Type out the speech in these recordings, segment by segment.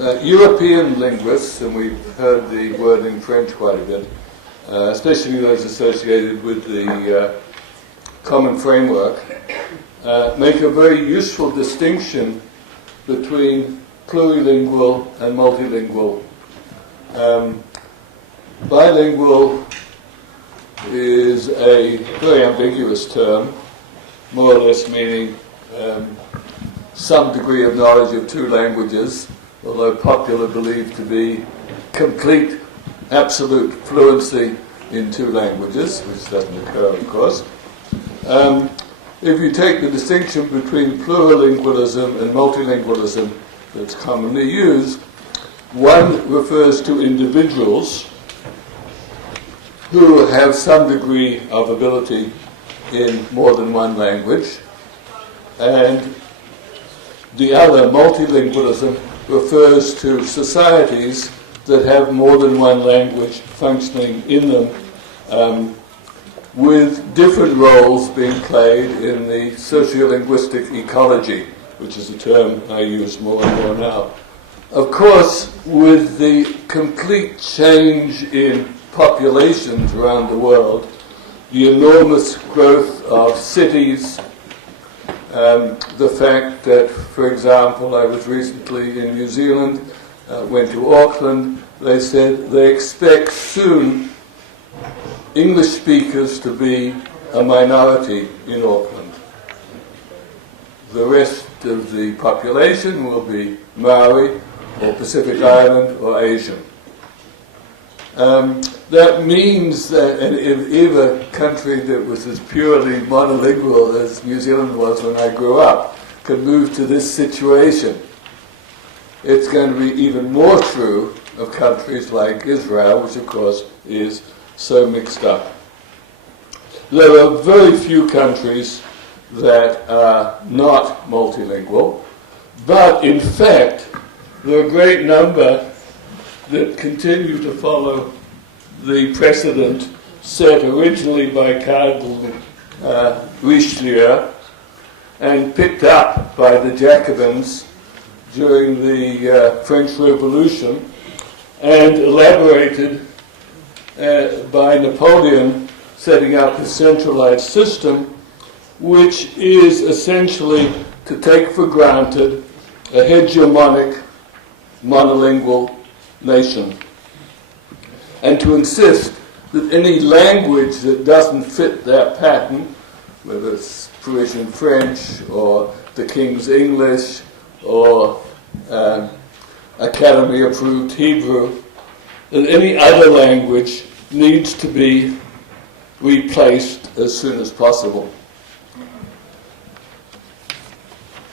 European linguists, and we've heard the word in French quite a bit, especially those associated with the common framework, make a very useful distinction between plurilingual and multilingual. Bilingual is a very ambiguous term, more or less meaning some degree of knowledge of two languages, although popular believed to be complete, absolute fluency in two languages, which doesn't occur, of course. If you take the distinction between plurilingualism and multilingualism that's commonly used, one refers to individuals who have some degree of ability in more than one language, and the other, multilingualism, refers to societies that have more than one language functioning in them, with different roles being played in the sociolinguistic ecology, which is a term I use more and more now. Of course, with the complete change in populations around the world, the enormous growth of cities, the fact that, for example, I was recently in New Zealand, went to Auckland, they said they expect soon English speakers to be a minority in Auckland. The rest of the population will be Maori or Pacific Island or Asian. That means that if a country that was as purely monolingual as New Zealand was when I grew up could move to this situation, it's going to be even more true of countries like Israel, which of course is so mixed up. There are very few countries that are not multilingual, but in fact there are a great number that continue to follow the precedent set originally by Cardinal Richelieu and picked up by the Jacobins during the French Revolution and elaborated by Napoleon setting up a centralized system, which is essentially to take for granted a hegemonic monolingual nation, and to insist that any language that doesn't fit that pattern, whether it's Parisian French or the King's English or Academy-approved Hebrew, that any other language needs to be replaced as soon as possible.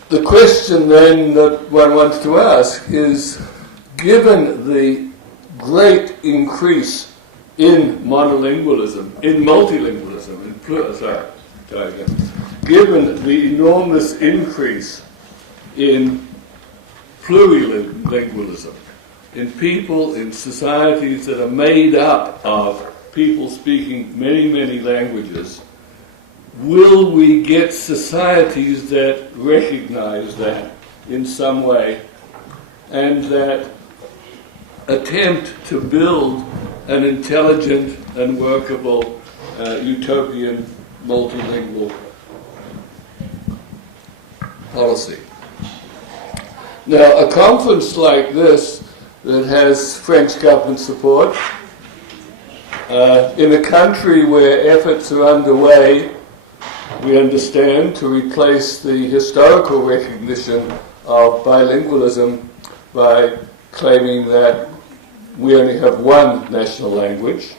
The question then that one wants to ask is, given the great increase in monolingualism, in multilingualism, given the enormous increase in plurilingualism, in people, in societies that are made up of people speaking many, many languages, will we get societies that recognize that in some way and that attempt to build an intelligent and workable utopian multilingual policy? Now, a conference like this that has French government support in a country where efforts are underway, we understand, to replace the historical recognition of bilingualism by claiming that we only have one national language.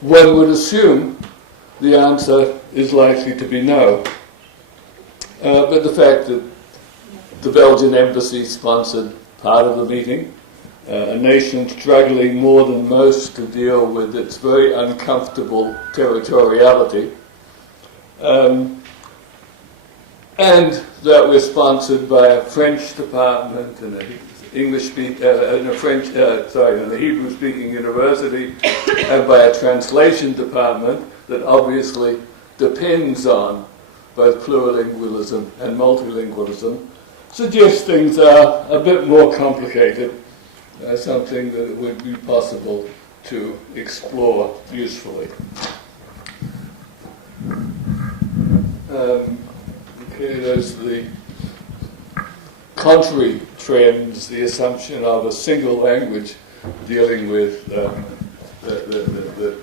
One would assume the answer is likely to be no. But the fact that the Belgian embassy sponsored part of the meeting, a nation struggling more than most to deal with its very uncomfortable territoriality, and that we're sponsored by a French department and a Hebrew-speaking university, and by a translation department that obviously depends on both plurilingualism and multilingualism, suggests things are a bit more complicated, something that it would be possible to explore usefully. Okay, there's the contrary trends, the assumption of a single language dealing with that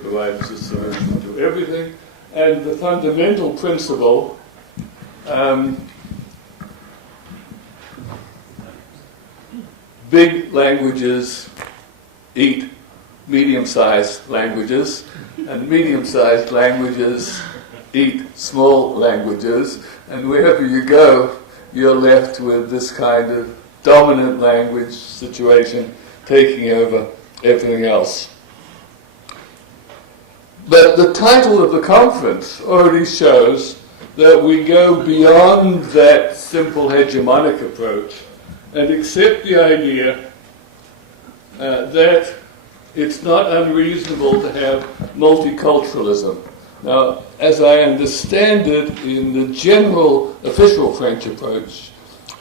provides a solution to everything, and the fundamental principle big languages eat medium-sized languages, and medium-sized languages eat small languages, and wherever you go, you're left with this kind of dominant language situation taking over everything else. But the title of the conference already shows that we go beyond that simple hegemonic approach and accept the idea that it's not unreasonable to have multiculturalism. Now, as I understand it, in the general official French approach,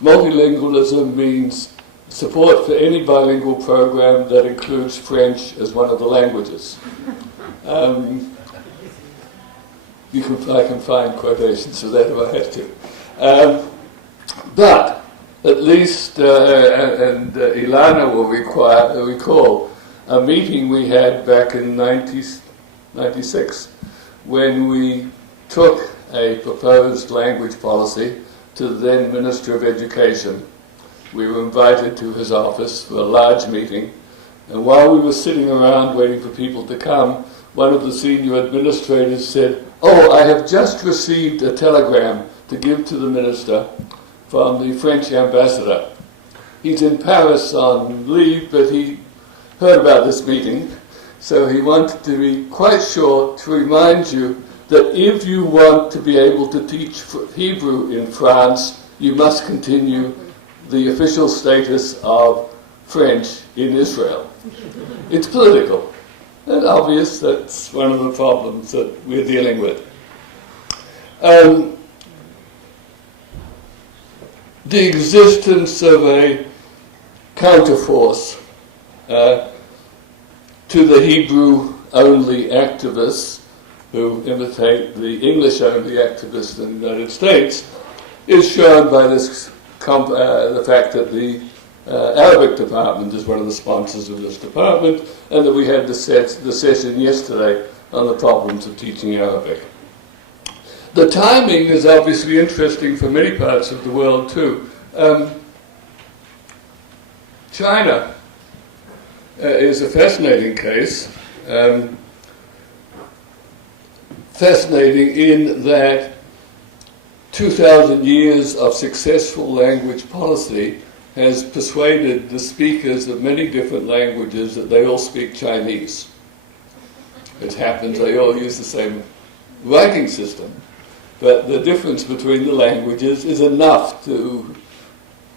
multilingualism means support for any bilingual program that includes French as one of the languages. I can find quotations for that if I have to. But at least, and Ilana will recall a meeting we had back in 1996 when we took a proposed language policy to the then Minister of Education. We were invited to his office for a large meeting, and while we were sitting around waiting for people to come, one of the senior administrators said, "Oh, I have just received a telegram to give to the minister from the French ambassador. He's in Paris on leave, but he heard about this meeting, so he wanted to be quite sure to remind you that if you want to be able to teach Hebrew in France, you must continue the official status of French in Israel." It's political, and obvious that's one of the problems that we're dealing with. The existence of a counterforce to the Hebrew-only activists who imitate the English-only activists in the United States is shown by this the fact that the Arabic department is one of the sponsors of this department, and that we had the session yesterday on the problems of teaching Arabic. The timing is obviously interesting for many parts of the world too. China is a fascinating case. Fascinating in that 2,000 years of successful language policy has persuaded the speakers of many different languages that they all speak Chinese. It happens they all use the same writing system, but the difference between the languages is enough to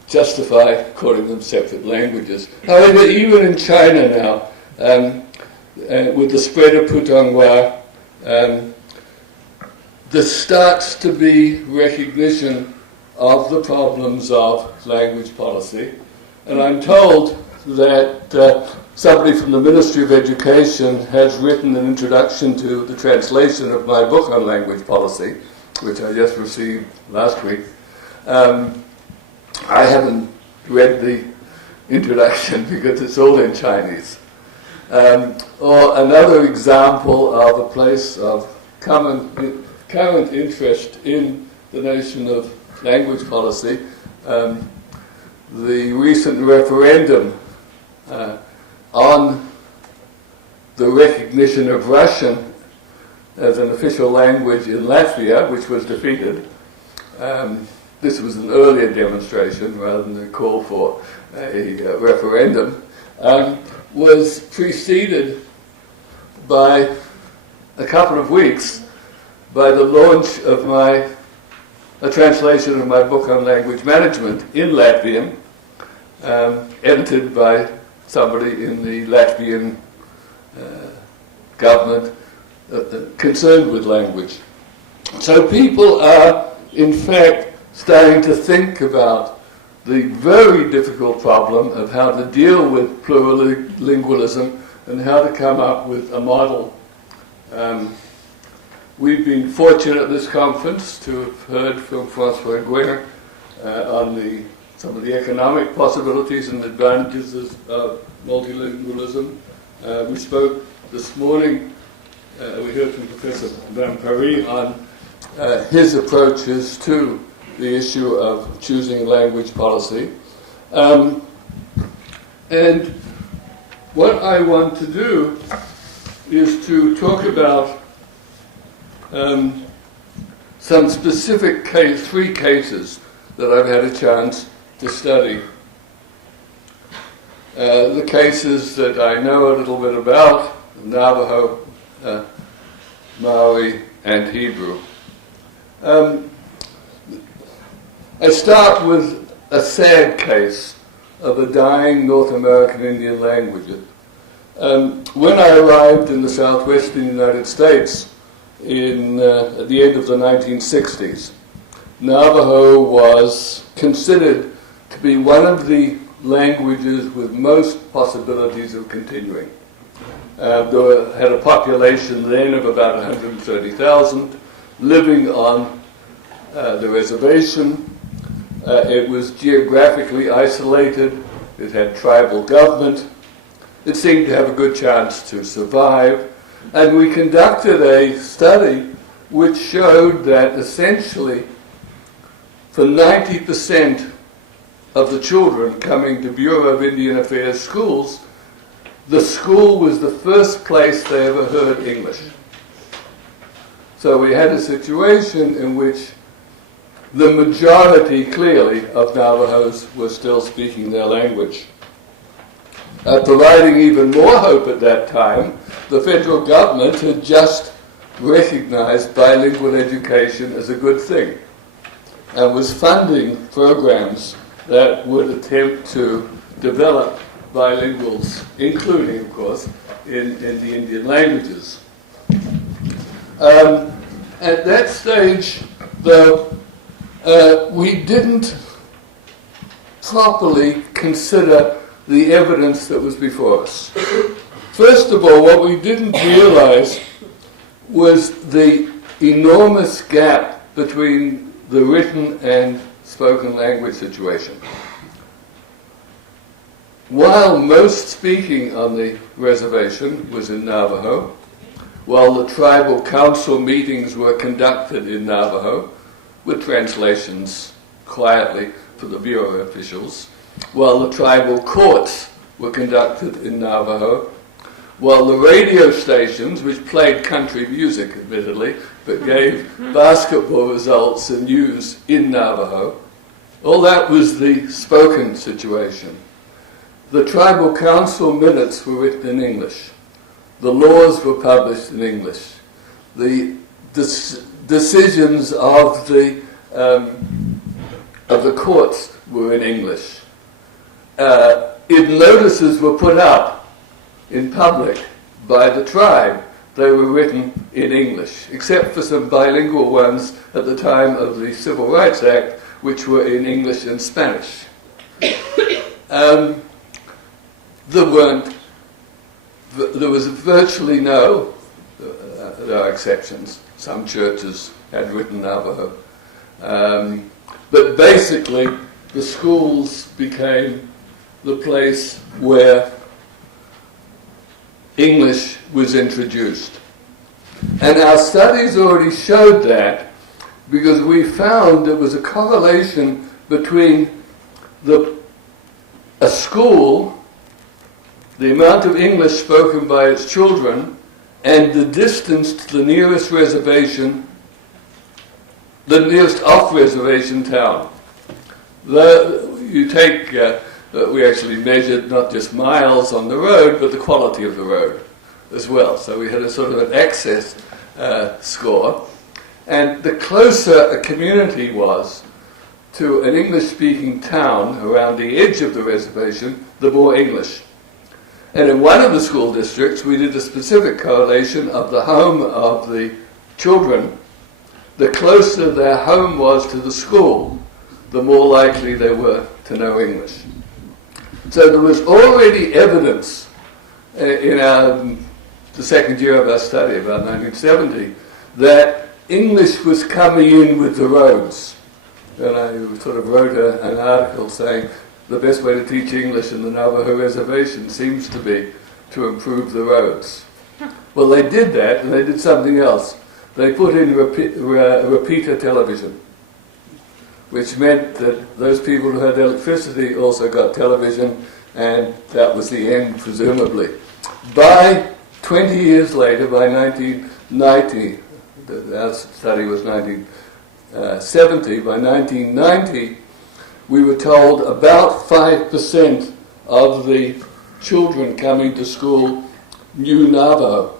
justify calling them separate languages. However, even in China now, with the spread of Putonghua, there starts to be recognition of the problems of language policy. And I'm told that somebody from the Ministry of Education has written an introduction to the translation of my book on language policy, which I just received last week. I haven't read the introduction because it's all in Chinese. Or another example of a place of current interest in the notion of language policy, the recent referendum on the recognition of Russian as an official language in Latvia, which was defeated. This was an earlier demonstration rather than a call for a referendum, was preceded by a couple of weeks by the launch of a translation of my book on language management in Latvian, edited by somebody in the Latvian government concerned with language. So people are in fact, starting to think about the very difficult problem of how to deal with plurilingualism and how to come up with a model. We've been fortunate at this conference to have heard from François Guérin on some of the economic possibilities and advantages of multilingualism. We spoke this morning, we heard from Professor Van Paris on his approaches to the issue of choosing language policy. And what I want to do is to talk about some specific three cases that I've had a chance to study. The cases that I know a little bit about: Navajo, Maori, and Hebrew. I start with a sad case of a dying North American Indian language. When I arrived in the southwestern United States at the end of the 1960s, Navajo was considered to be one of the languages with most possibilities of continuing. They had a population then of about 130,000 living on the reservation. It was geographically isolated. It had tribal government. It seemed to have a good chance to survive. And we conducted a study which showed that essentially for 90% of the children coming to Bureau of Indian Affairs schools, the school was the first place they ever heard English. So we had a situation in which the majority, clearly, of Navajos were still speaking their language. Providing even more hope at that time, the federal government had just recognized bilingual education as a good thing and was funding programs that would attempt to develop bilinguals, including, of course, in the Indian languages. At that stage, though, we didn't properly consider the evidence that was before us. First of all, what we didn't realize was the enormous gap between the written and spoken language situation. While most speaking on the reservation was in Navajo, while the tribal council meetings were conducted in Navajo, with translations quietly for the Bureau officials, while the tribal courts were conducted in Navajo, while the radio stations, which played country music, admittedly, but gave basketball results and news in Navajo, all that was the spoken situation. The tribal council minutes were written in English. The laws were published in English. The decisions of the courts were in English. If notices were put up in public by the tribe, they were written in English, except for some bilingual ones at the time of the Civil Rights Act, which were in English and Spanish. There was virtually no, there are exceptions. Some churches had written Navajo. But basically, the schools became the place where English was introduced. And our studies already showed that, because we found there was a correlation between a school, the amount of English spoken by its children, and the distance to the nearest reservation, the nearest off-reservation town. We actually measured not just miles on the road, but the quality of the road as well. So we had a sort of an access score. And the closer a community was to an English-speaking town around the edge of the reservation, the more English. And in one of the school districts, we did a specific correlation of the home of the children the closer their home was to the school, the more likely they were to know English. So there was already evidence in the second year of our study, about 1970, that English was coming in with the roads. And I sort of wrote an article saying the best way to teach English in the Navajo reservation seems to be to improve the roads. Well, they did that, and they did something else. They put in repeater television, which meant that those people who had electricity also got television, and that was the end, presumably. By 20 years later, by 1990, our study was 1970, by 1990, we were told about 5% of the children coming to school knew Navajo.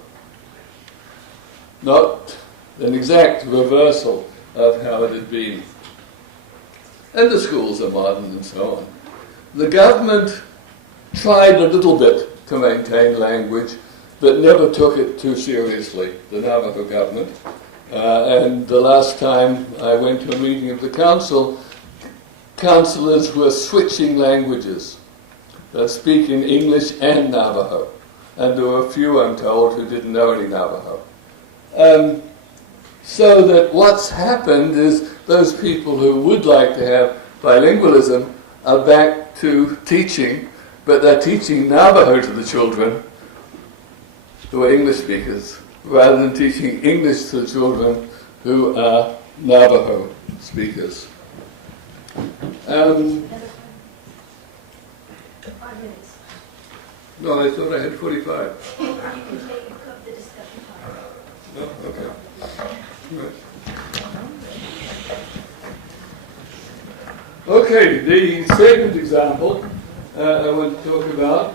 Not an exact reversal of how it had been. And the schools are modern and so on. The government tried a little bit to maintain language, but never took it too seriously, the Navajo government. And the last time I went to a meeting of the council, councillors were switching languages, speaking English and Navajo. And there were a few, I'm told, who didn't know any Navajo. So that what's happened is those people who would like to have bilingualism are back to teaching, but they're teaching Navajo to the children who are English speakers, rather than teaching English to the children who are Navajo speakers. 5 minutes. No, I thought I had 45. You can take up the discussion time. No? Okay. Right. Okay, the second example I want to talk about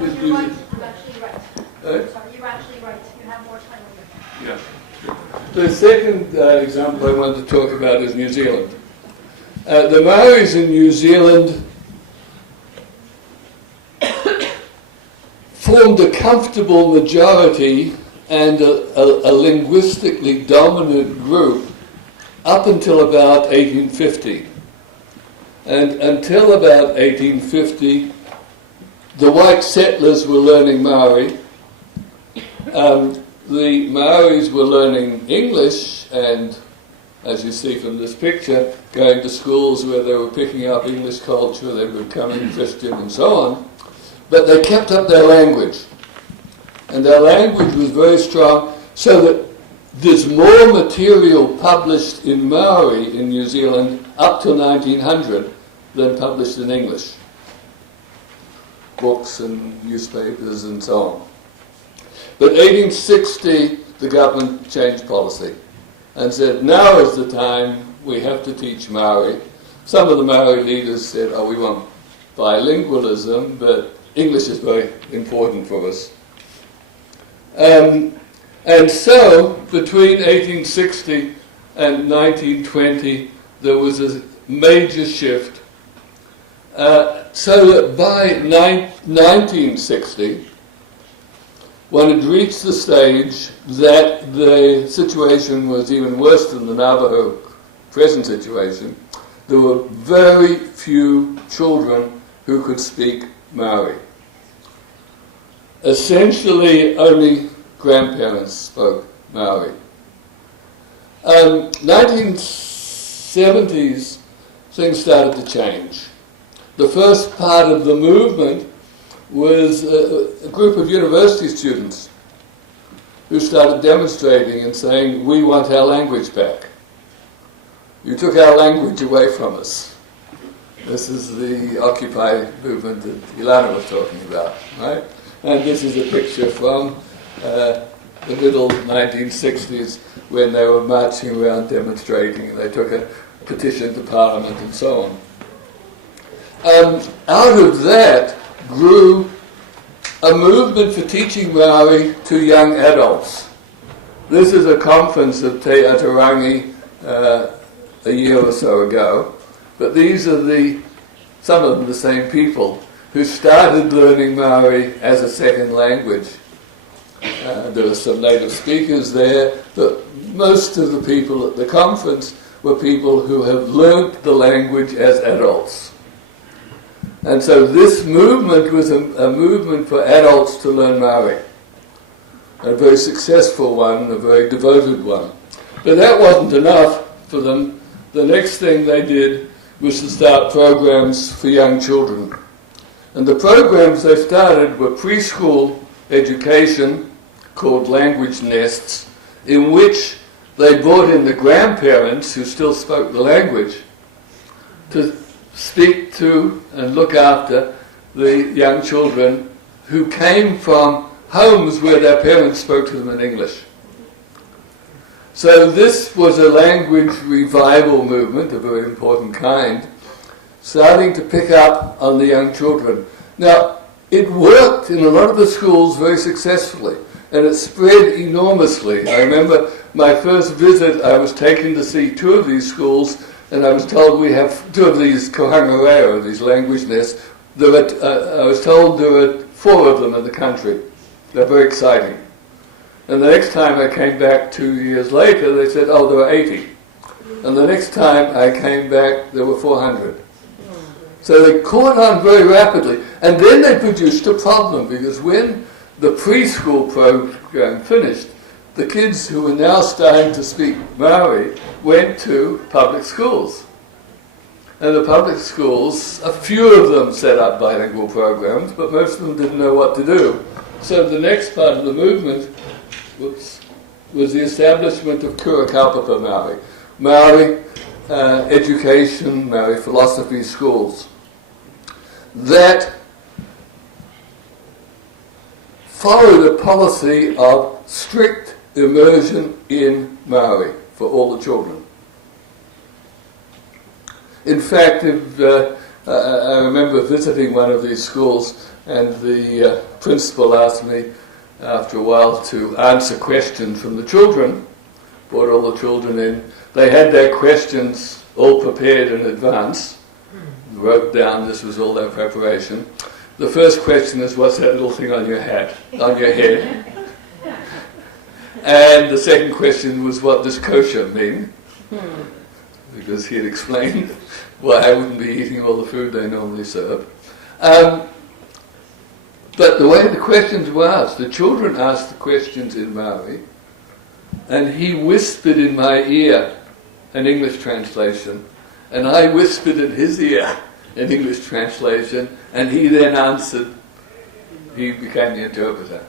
is You're right. I'm actually right. Sorry, you're actually right. You have more time on your yeah. The second example I want to talk about is New Zealand. The Maoris in New Zealand formed a comfortable majority and a linguistically dominant group up until about 1850. And until about 1850, the white settlers were learning Maori. The Maoris were learning English and, as you see from this picture, going to schools where they were picking up English culture, they were becoming Christian and so on. But they kept up their language. And their language was very strong, so that there's more material published in Maori in New Zealand up to 1900 than published in English. Books and newspapers and so on. But 1860, the government changed policy and said, now is the time we have to teach Maori. Some of the Maori leaders said, we want bilingualism, but English is very important for us. And so, between 1860 and 1920, there was a major shift. So that by 1960, one had reached the stage that the situation was even worse than the Navajo present situation. There were very few children who could speak Maori. Essentially, only grandparents spoke Maori. 1970s, things started to change. The first part of the movement was a group of university students who started demonstrating and saying, we want our language back. You took our language away from us. This is the Occupy movement that Ilana was talking about, right? And this is a picture from the middle 1960s when they were marching around demonstrating, and they took a petition to Parliament and so on. Out of that grew a movement for teaching Maori to young adults. This is a conference at Te Atarangi a year or so ago, but these are some of them the same people who started learning Maori as a second language. There were some native speakers there, but most of the people at the conference were people who have learnt the language as adults. And so this movement was a movement for adults to learn Maori. A very successful one, a very devoted one. But that wasn't enough for them. The next thing they did was to start programs for young children. And the programs they started were preschool education, called language nests, in which they brought in the grandparents who still spoke the language to speak to and look after the young children who came from homes where their parents spoke to them in English. So this was a language revival movement, a very important kind, starting to pick up on the young children. Now, it worked in a lot of the schools very successfully, and it spread enormously. I remember my first visit, I was taken to see two of these schools, and I was told we have two of these kohangarea, these language nests. I was told there were 4 of them in the country. They're very exciting. And the next time I came back 2 years later, they said, oh, there were 80. And the next time I came back, there were 400. So they caught on very rapidly. And then they produced a problem, because when the preschool program finished, the kids who were now starting to speak Maori went to public schools. And the public schools, a few of them set up bilingual programs, but most of them didn't know what to do. So the next part of the movement was the establishment of kura kaupapa Maori. Maori education, Maori philosophy schools that followed a policy of strict immersion in Maori for all the children. In fact, I remember visiting one of these schools, and the principal asked me after a while to answer questions from the children, brought all the children in. They had their questions all prepared in advance, wrote down, this was all their preparation. The first question is, what's that little thing on your hat, on your head? And the second question was, what does kosher mean? Because he had explained why I wouldn't be eating all the food they normally serve. But the way the questions were asked, the children asked the questions in Maori, and he whispered in my ear an English translation, and I whispered in his ear an English translation, and he then answered. He became the interpreter.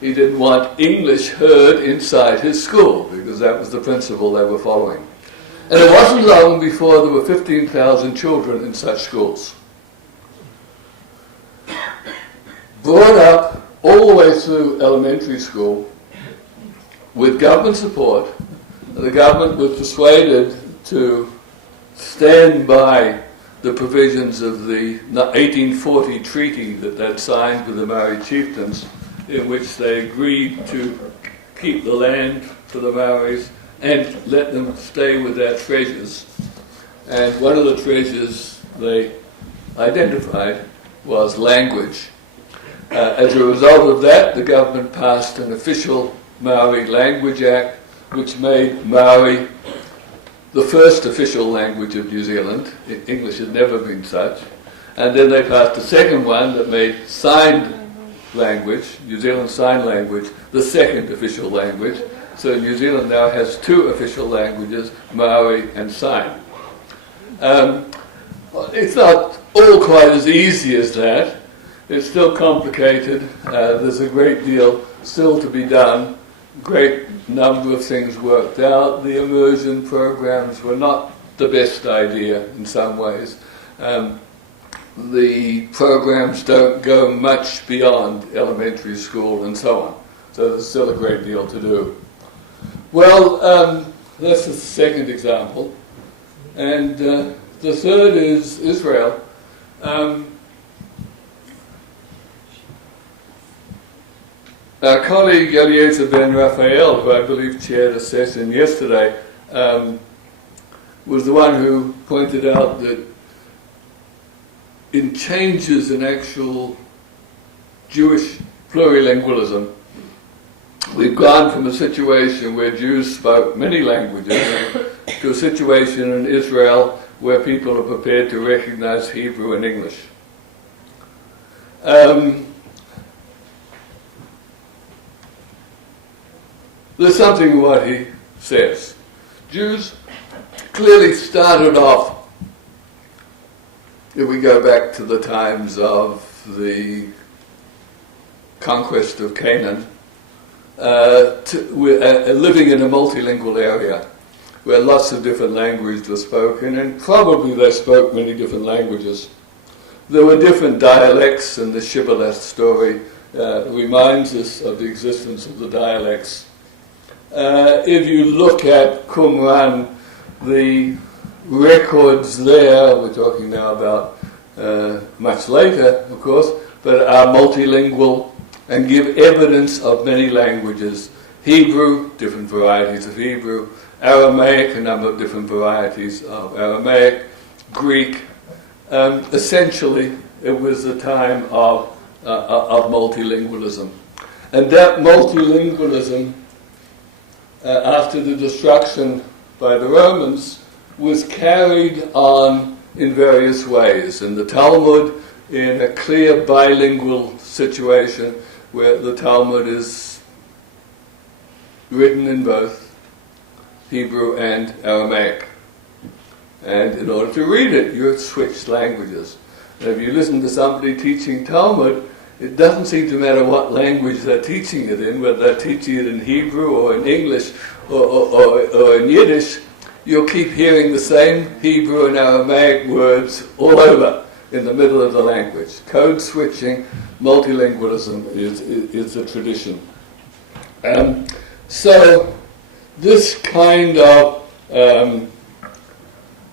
He didn't want English heard inside his school, because that was the principle they were following. And it wasn't long before there were 15,000 children in such schools. Brought up all the way through elementary school with government support. The government was persuaded to stand by the provisions of the 1840 treaty that they'd signed with the Maori chieftains, in which they agreed to keep the land for the Maoris and let them stay with their treasures. And one of the treasures they identified was language. As a result of that, the government passed an official Maori Language Act, which made Maori the first official language of New Zealand. English had never been such. And then they passed a second one that made signed language, New Zealand Sign Language, the second official language. So New Zealand now has 2 official languages, Maori and Sign. It's not all quite as easy as that. It's still complicated. There's a great deal still to be done. Great number of things worked out. The immersion programs were not the best idea in some ways. The programs don't go much beyond elementary school and so on. So there's still a great deal to do. Well, that's the second example. And the third is Israel. Our colleague Eliezer Ben Raphael, who I believe chaired a session yesterday, was the one who pointed out that in changes in actual Jewish plurilingualism, we've gone from a situation where Jews spoke many languages to a situation in Israel where people are prepared to recognize Hebrew and English. There's something in what he says. Jews clearly started off, if we go back to the times of the conquest of Canaan, living in a multilingual area where lots of different languages were spoken, and probably they spoke many different languages. There were different dialects, and the shibboleth story reminds us of the existence of the dialects. If you look at Qumran, the records there, we're talking now about much later, of course, but are multilingual and give evidence of many languages. Hebrew, different varieties of Hebrew. Aramaic, a number of different varieties of Aramaic. Greek. Essentially, it was a time of multilingualism. And that multilingualism, after the destruction by the Romans, was carried on in various ways. In the Talmud, in a clear bilingual situation where the Talmud is written in both Hebrew and Aramaic. And in order to read it, you switch languages. And if you listen to somebody teaching Talmud, it doesn't seem to matter what language they're teaching it in, whether they're teaching it in Hebrew or in English or in Yiddish, you'll keep hearing the same Hebrew and Aramaic words all over in the middle of the language. Code switching, multilingualism is a tradition. So this kind of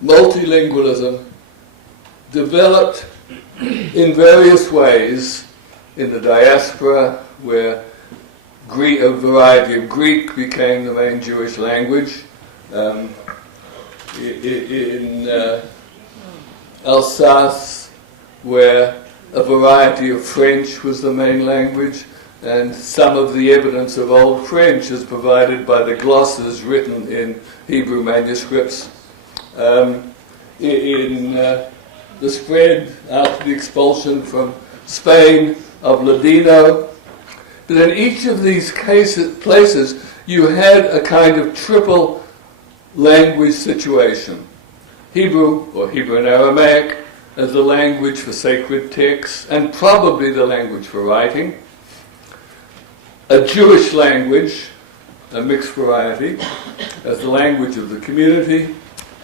multilingualism developed in various ways in the diaspora, where a variety of Greek became the main Jewish language. In Alsace, where a variety of French was the main language, and some of the evidence of Old French is provided by the glosses written in Hebrew manuscripts. In the spread after the expulsion from Spain of Ladino. But in each of these places, you had a kind of triple language situation. Hebrew, or Hebrew and Aramaic, as the language for sacred texts, and probably the language for writing. A Jewish language, a mixed variety, as the language of the community.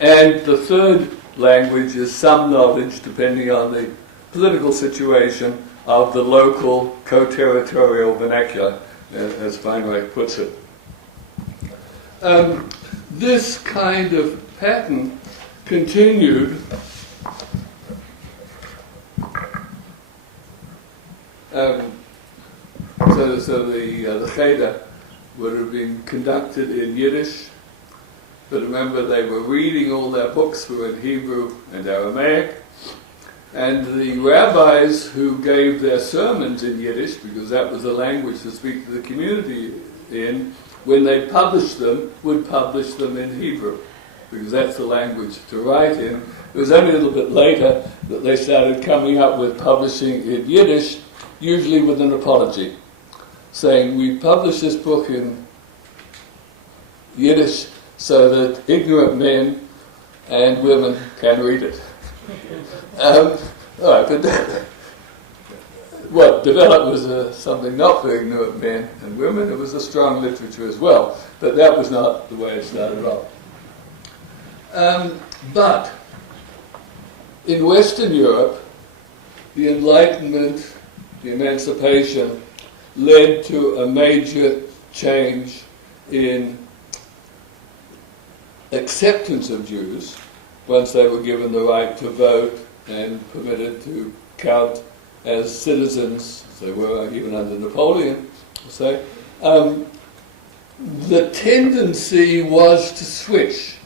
And the third language is some knowledge, depending on the political situation, of the local co-territorial vernacular, as Feinreich puts it. This kind of pattern continued so the Cheder would have been conducted in Yiddish, but remember they were reading, all their books were in Hebrew and Aramaic, and the rabbis who gave their sermons in Yiddish, because that was the language to speak to the community in, when they published them, would publish them in Hebrew, because that's the language to write in. It was only a little bit later that they started coming up with publishing in Yiddish, usually with an apology, saying, we publish this book in Yiddish so that ignorant men and women can read it. All right, but what developed was something not for ignorant men and women. It was a strong literature as well, but that was not the way it started off. But in Western Europe, the Enlightenment, the Emancipation, led to a major change in acceptance of Jews once they were given the right to vote and permitted to count as citizens, as they were even under Napoleon, say. The tendency was to switch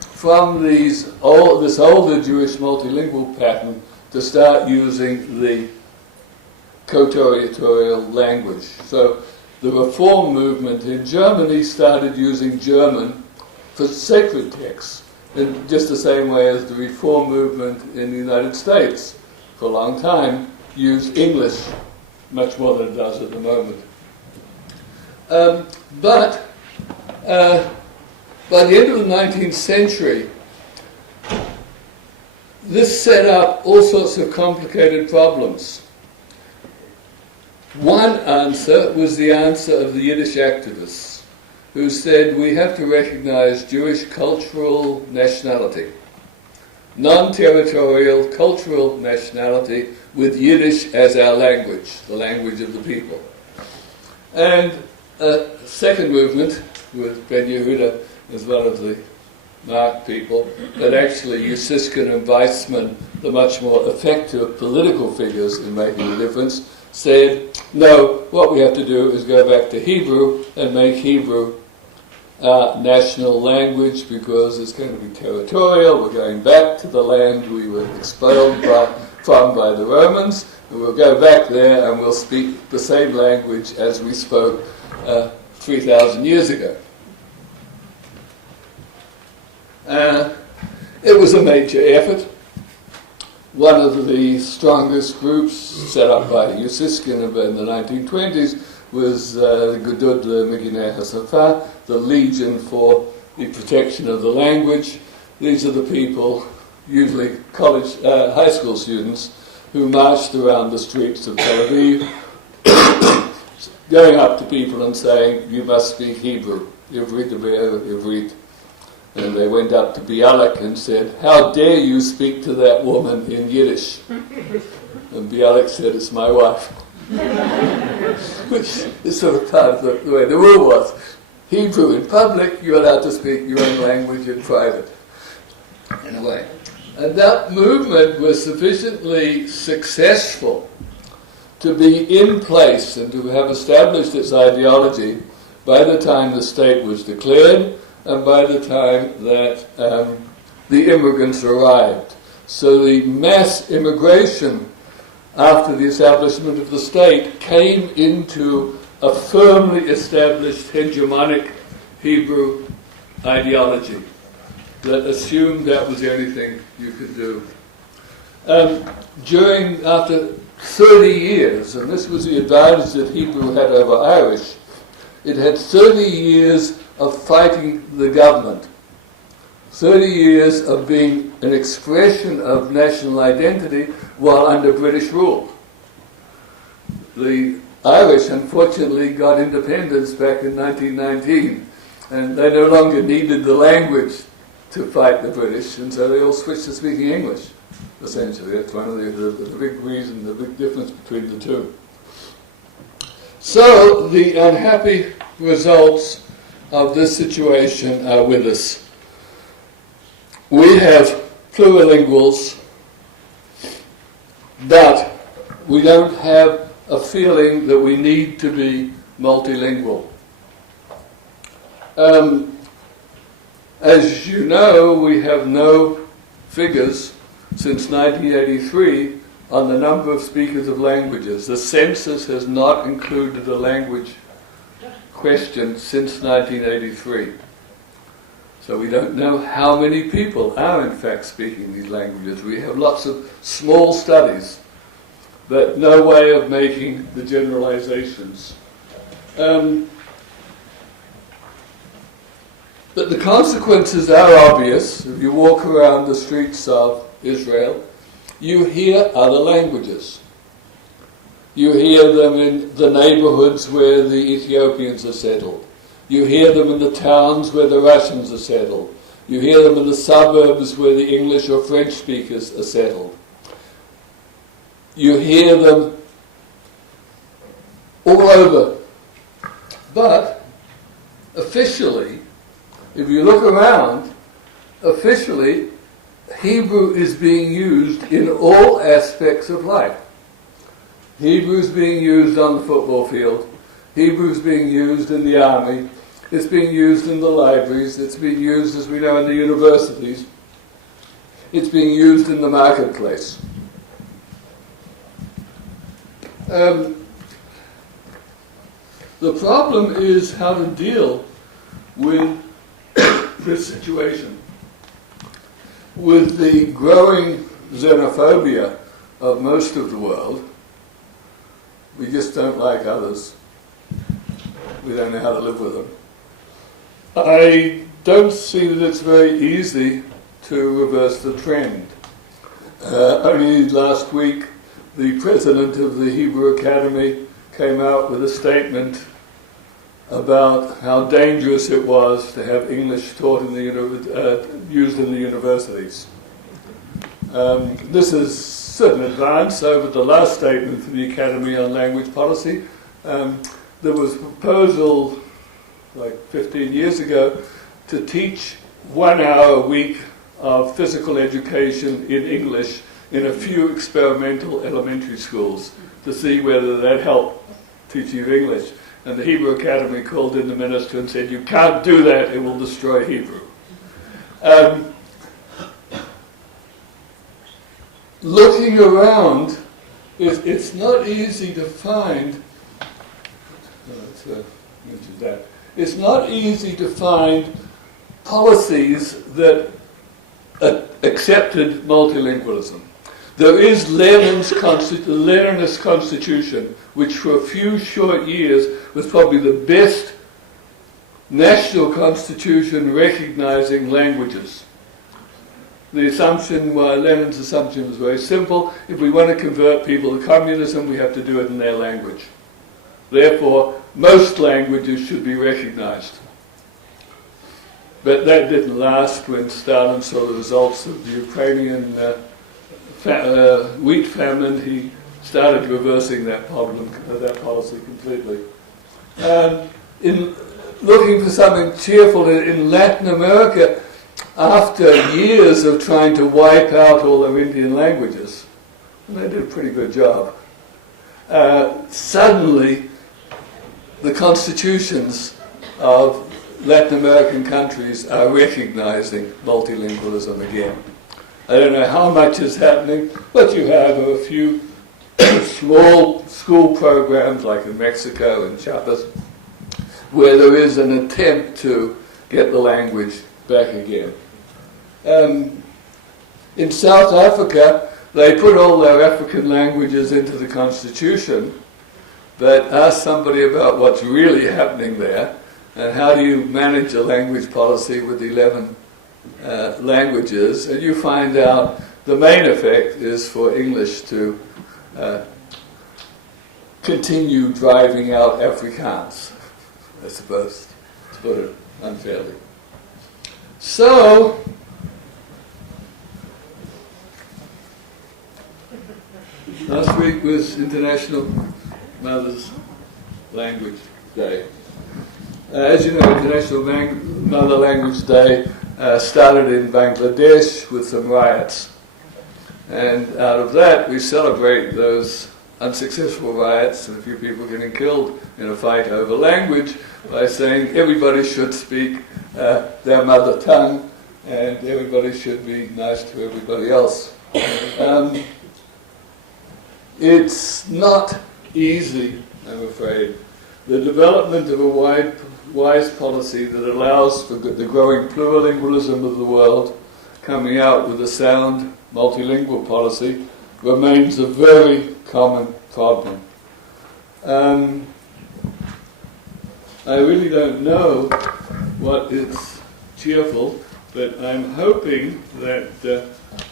from this older Jewish multilingual pattern to start using the co-territorial language. So the Reform movement in Germany started using German for sacred texts, in just the same way as the Reform movement in the United States for a long time used English much more than it does at the moment. But by the end of the 19th century, this set up all sorts of complicated problems. One answer was the answer of the Yiddish activists, who said we have to recognize Jewish cultural nationality, non-territorial cultural nationality with Yiddish as our language, the language of the people. And a second movement, with Ben Yehuda as one of the Mark people, but actually Ussiskin and Weizmann, the much more effective political figures in making a difference, said, no, what we have to do is go back to Hebrew and make Hebrew our national language, because it's going to be territorial. We're going back to the land we were expelled from by the Romans, and we'll go back there and we'll speak the same language as we spoke 3,000 years ago. It was a major effort. One of the strongest groups set up by Ussiskin in the 1920s was the Gedud Meginei HaSafa, the Legion for the Protection of the Language. These are the people, usually high school students, who marched around the streets of Tel Aviv, going up to people and saying, you must speak Hebrew, Ivrit Be'er Ivrit. And they went up to Bialik and said, how dare you speak to that woman in Yiddish? And Bialik said, it's my wife. Which is sort of part of the way the rule was. Hebrew in public, you're allowed to speak your own language in private, in a way. And that movement was sufficiently successful to be in place and to have established its ideology by the time the state was declared and by the time that the immigrants arrived. So the mass immigration after the establishment of the state came into a firmly established hegemonic Hebrew ideology that assumed that was the only thing you could do. After 30 years, and this was the advantage that Hebrew had over Irish, it had 30 years of fighting the government, 30 years of being an expression of national identity while under British rule. The Irish, unfortunately, got independence back in 1919, and they no longer needed the language to fight the British, and so they all switched to speaking English, essentially. That's one of the big reason, the big difference between the two. So the unhappy results of this situation are with us. We have plurilinguals, but we don't have a feeling that we need to be multilingual. As you know, we have no figures since 1983 on the number of speakers of languages. The census has not included a language question since 1983. So we don't know how many people are in fact speaking these languages. We have lots of small studies, but no way of making the generalizations. But the consequences are obvious. If you walk around the streets of Israel, you hear other languages. You hear them in the neighborhoods where the Ethiopians are settled. You hear them in the towns where the Russians are settled. You hear them in the suburbs where the English or French speakers are settled. You hear them all over. But officially, if you look around, officially, Hebrew is being used in all aspects of life. Hebrew is being used on the football field. Hebrew is being used in the army. It's being used in the libraries. It's being used, as we know, in the universities. It's being used in the marketplace. The problem is how to deal with this situation, with the growing xenophobia of most of the world. We just don't like others. We don't know how to live with them. I don't see that it's very easy to reverse the trend. Only last week, the president of the Hebrew Academy came out with a statement about how dangerous it was to have English taught in the used in the universities. This is an advance over the last statement from the Academy on Language Policy. There was a proposal, like 15 years ago, to teach 1 hour a week of physical education in English in a few experimental elementary schools to see whether that helped teach you English. And the Hebrew Academy called in the minister and said, "You can't do that, it will destroy Hebrew." Looking around, it's not easy to find. It's not easy to find policies that accepted multilingualism. There is Leninist constitution, which for a few short years was probably the best national constitution recognizing languages. The assumption, Lenin's assumption was very simple. If we want to convert people to communism, we have to do it in their language. Therefore, most languages should be recognized. But that didn't last when Stalin saw the results of the Ukrainian wheat famine. He started reversing that policy completely. In looking for something cheerful in Latin America, after years of trying to wipe out all their Indian languages, and they did a pretty good job, suddenly the constitutions of Latin American countries are recognizing multilingualism again. I don't know how much is happening, but you have a few small school programs like in Mexico and Chiapas where there is an attempt to get the language back again. In South Africa, they put all their African languages into the constitution, but ask somebody about what's really happening there and how do you manage a language policy with 11 languages, and you find out the main effect is for English to continue driving out Afrikaans, I suppose, to put it unfairly. So, last week was International Mother's Language Day. As you know, International Mother Language Day started in Bangladesh with some riots. And out of that, we celebrate those unsuccessful riots and a few people getting killed in a fight over language by saying everybody should speak their mother tongue and everybody should be nice to everybody else. It's not easy, I'm afraid. The development of a wise policy that allows for the growing plurilingualism of the world, coming out with a sound multilingual policy, remains a very common problem. I really don't know what is cheerful, but I'm hoping that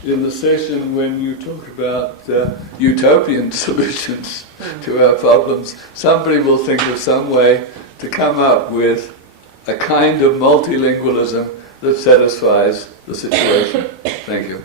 in the session when you talk about utopian solutions to our problems, somebody will think of some way to come up with a kind of multilingualism that satisfies the situation. Thank you.